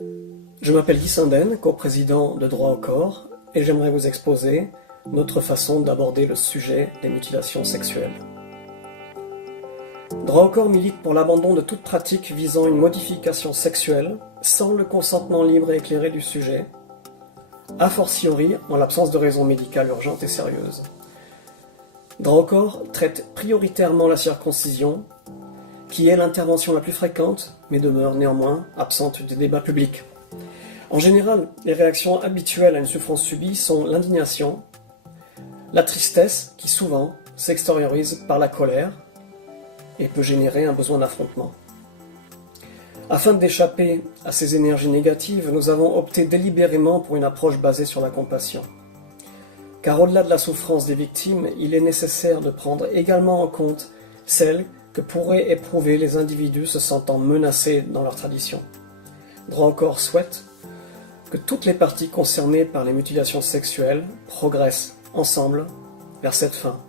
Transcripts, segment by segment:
Je m'appelle Guy Sinden, coprésident de Droit au corps, et j'aimerais vous exposer notre façon d'aborder le sujet des mutilations sexuelles. Droit au corps milite pour l'abandon de toute pratique visant une modification sexuelle sans le consentement libre et éclairé du sujet, a fortiori en l'absence de raisons médicales urgentes et sérieuses. Droit au corps traite prioritairement la circoncision, qui est l'intervention la plus fréquente, mais demeure néanmoins absente des débats publics. En général, les réactions habituelles à une souffrance subie sont l'indignation, la tristesse, qui souvent s'extériorise par la colère et peut générer un besoin d'affrontement. Afin d'échapper à ces énergies négatives, nous avons opté délibérément pour une approche basée sur la compassion. Car au-delà de la souffrance des victimes, il est nécessaire de prendre également en compte celle que pourraient éprouver les individus se sentant menacés dans leur tradition. Droit au corps souhaite que toutes les parties concernées par les mutilations sexuelles progressent ensemble vers cette fin.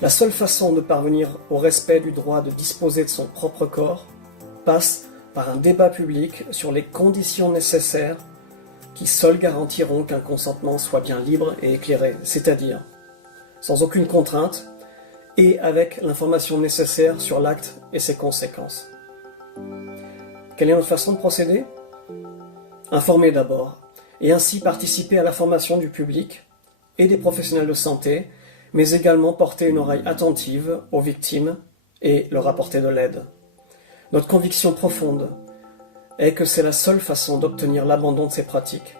La seule façon de parvenir au respect du droit de disposer de son propre corps passe par un débat public sur les conditions nécessaires qui seules garantiront qu'un consentement soit bien libre et éclairé, c'est-à-dire sans aucune contrainte et avec l'information nécessaire sur l'acte et ses conséquences. Quelle est notre façon de procéder ? Informer d'abord, et ainsi participer à la formation du public et des professionnels de santé, mais également porter une oreille attentive aux victimes et leur apporter de l'aide. Notre conviction profonde est que c'est la seule façon d'obtenir l'abandon de ces pratiques.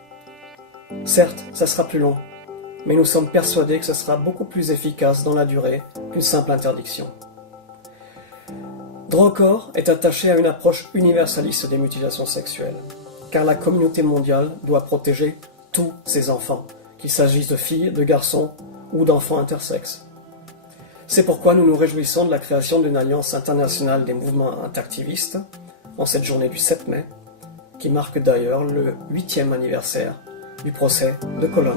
Certes, ça sera plus long, mais nous sommes persuadés que ce sera beaucoup plus efficace dans la durée qu'une simple interdiction. Droit au corps est attaché à une approche universaliste des mutilations sexuelles, car la communauté mondiale doit protéger tous ses enfants, qu'il s'agisse de filles, de garçons ou d'enfants intersexes. C'est pourquoi nous nous réjouissons de la création d'une alliance internationale des mouvements interactivistes en cette journée du 7 mai, qui marque d'ailleurs le 8e anniversaire du procès de Cologne.